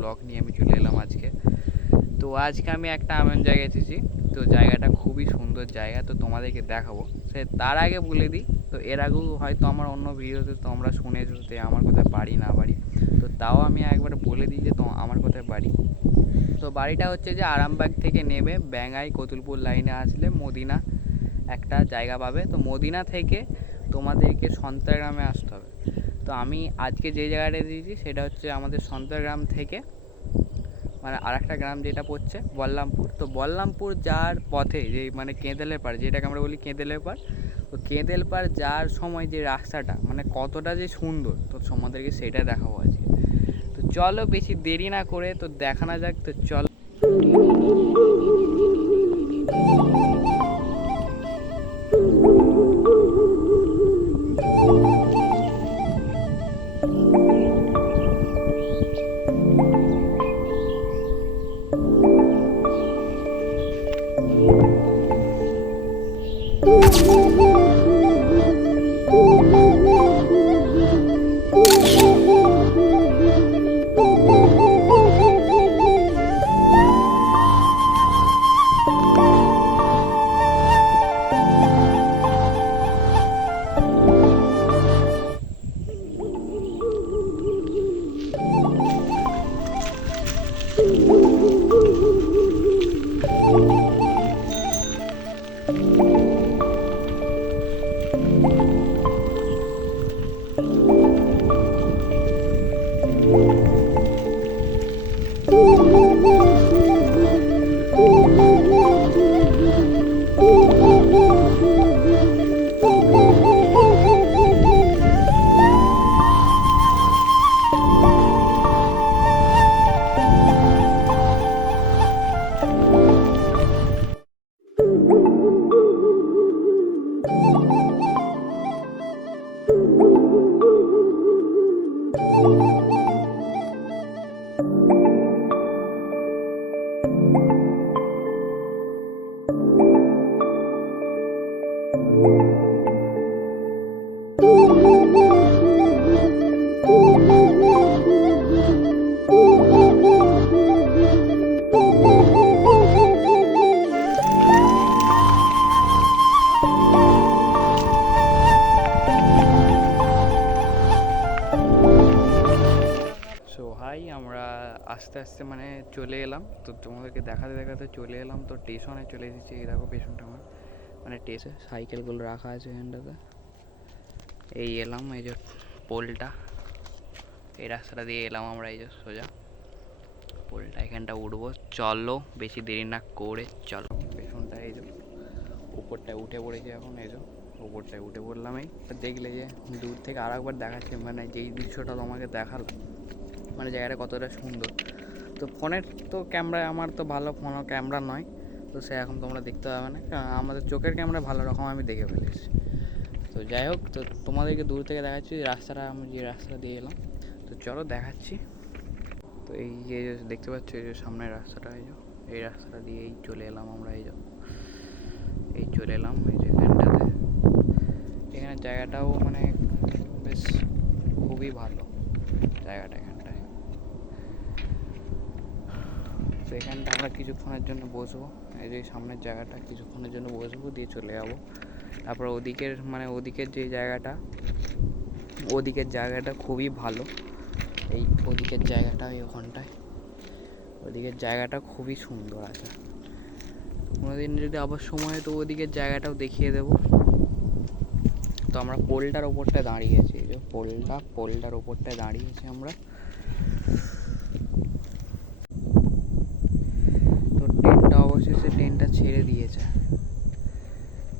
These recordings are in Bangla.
ব্লগ নিয়ে আমি চলে এলাম আজকে। তো আজকে আমি একটা এমন জায়গায় এসেছি, তো জায়গাটা খুবই সুন্দর জায়গা, তো তোমাদেরকে দেখাবো। সে তার আগে বলে দিই, তো এর আগেও হয়তো আমার অন্য ভিডিওতে তোমরা শুনেছো যে আমার কোথায় বাড়ি না বাড়ি। তো তাও আমি একবার বলে দিই যে তো আমার কোথায় বাড়ি। তো বাড়িটা হচ্ছে যে আরামবাগ থেকে নেবে ব্যাঙ্গাই কতুলপুর লাইনে আসলে মদিনা একটা জায়গা পাবে। তো মদিনা থেকে তোমাদেরকে সন্তাগ্রামে আসতে হবে। তো আমি আজকে যে জায়গাটা দিয়েছি সেটা হচ্ছে আমাদের সন্তাগ্রাম থেকে মানে আর একটা গ্রাম যেটা পড়ছে বল্লামপুর। তো বল্লামপুর যাওয়ার পথে যে মানে কেঁদেলের পাড়, যেটাকে আমরা বলি কেঁদেলের পাড়, তো কেঁদেল পাড় যাওয়ার সময় যে রাস্তাটা মানে কতটা যে সুন্দর, তো তোমাদেরকে সেটা দেখাবো আজকে। তো চলো বেশি দেরি না করে তো দেখানো যাক, তো চলো। Música সো আস্তে আস্তে মানে চলে এলাম। তো তোমাদেরকে দেখাতে দেখাতে চলে এলাম। তো স্টেশনে চলে এসেছি। এই দেখো পেছনটা আমার। মানে স্টেশন সাইকেলগুলো রাখা আছে এখানটাতে। এই এলাম, এই যে পোলটা। এই রাস্তাটা দিয়ে এলাম আমরা, এই যে সোজা। পোলটা, এখানটা উঠবো। চলো, বেশি দেরি না করে চলো। পেছনটা এই যে উপরটায় উঠে পড়েছি এখন, এই যে উপরটায় উঠে পড়লাম এই। দেখলে যে দূর থেকে আর একবার দেখাচ্ছে। মানে যেই দৃশ্যটা তোমাকে দেখাল মানে জায়গাটা কতটা সুন্দর। তো ফোনের তো ক্যামেরা আমার তো ভালো ফোনও ক্যামেরা নয়, তো সে এখন তোমরা দেখতে পাবে না। কারণ আমাদের চোখের ক্যামেরা ভালো রকম আমি দেখে ফেলেছি। তো যাই হোক, তো তোমাদেরকে দূর থেকে দেখাচ্ছি রাস্তাটা, আমি যে রাস্তা দিয়ে এলাম। তো চলো দেখাচ্ছি। তো এই যে দেখতে পাচ্ছ, এই যে সামনের রাস্তাটা, এই যে, এই রাস্তাটা দিয়েই চলে এলাম আমরা, এই যে। এই চলে এলাম, এই যে এখানটাতে। এখানে জায়গাটাও মানে বেশ খুবই ভালো জায়গাটা তো এখানটা আমরা কিছুক্ষণের জন্য বসবো। এই যে সামনের জায়গাটা, কিছুক্ষণের জন্য বসবো, দিয়ে চলে যাব। তারপর ওদিকের মানে ওদিকের যে জায়গাটা, ওদিকের জায়গাটা খুবই ভালো। এই ওদিকের জায়গাটা ওই ওখানটায়। ওদিকের জায়গাটা খুবই সুন্দর আছে। কোনোদিন যদি আবার সময় হয় তো ওদিকের জায়গাটাও দেখিয়ে দেবো। তো আমরা পোলটার এই যে পোলটা, পোলটার ওপরটায় দাঁড়িয়েছি আমরা তো ট্রেনটা অবশেষে ট্রেনটা ছেড়ে দিয়েছে।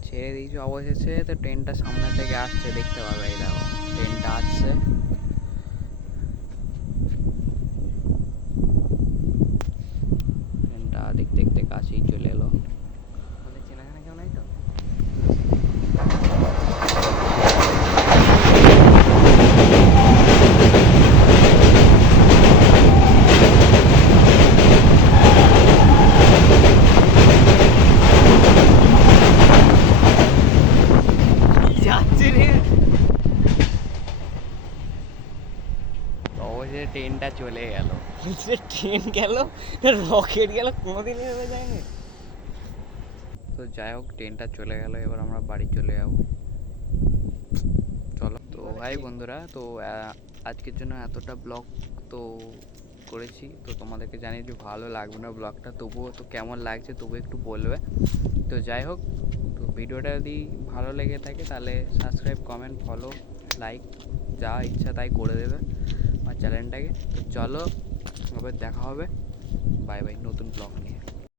ছেড়ে দিয়েছে অবশেষে তো ট্রেনটা সামনে থেকে আসছে, দেখতে পাবে এই দেখো ট্রেনটা আসছে ট্রেনটা দেখতে দেখতে কাছেই চলে এলো আমাদের চেনাজানা কেউ নাই তো যাচ্ছে রে ট্রেন গেল। রকেট গেল কোনোদিন এভাবে যায়নি। তো যাই হোক ট্রেনটা চলে গেল এবার আমরা বাড়ি চলে যাব। চলো। তো হাই বন্ধুরা তো আজকের জন্য এতটা ব্লগ তো করেছি। তো তোমাদেরকে জানিয়ে যে ভালো লাগবে না ব্লগটা তবুও তো কেমন লাগছে তবু একটু বলবে। তো যাই হোক তো ভিডিওটা যদি ভালো লেগে থাকে তাহলে সাবস্ক্রাইব কমেন্ট ফলো লাইক যা ইচ্ছা তাই করে দেবে। চ্যানেলটাকে। তো চলো আবার দেখা হবে। বাই বাই নতুন ব্লগ নিয়ে।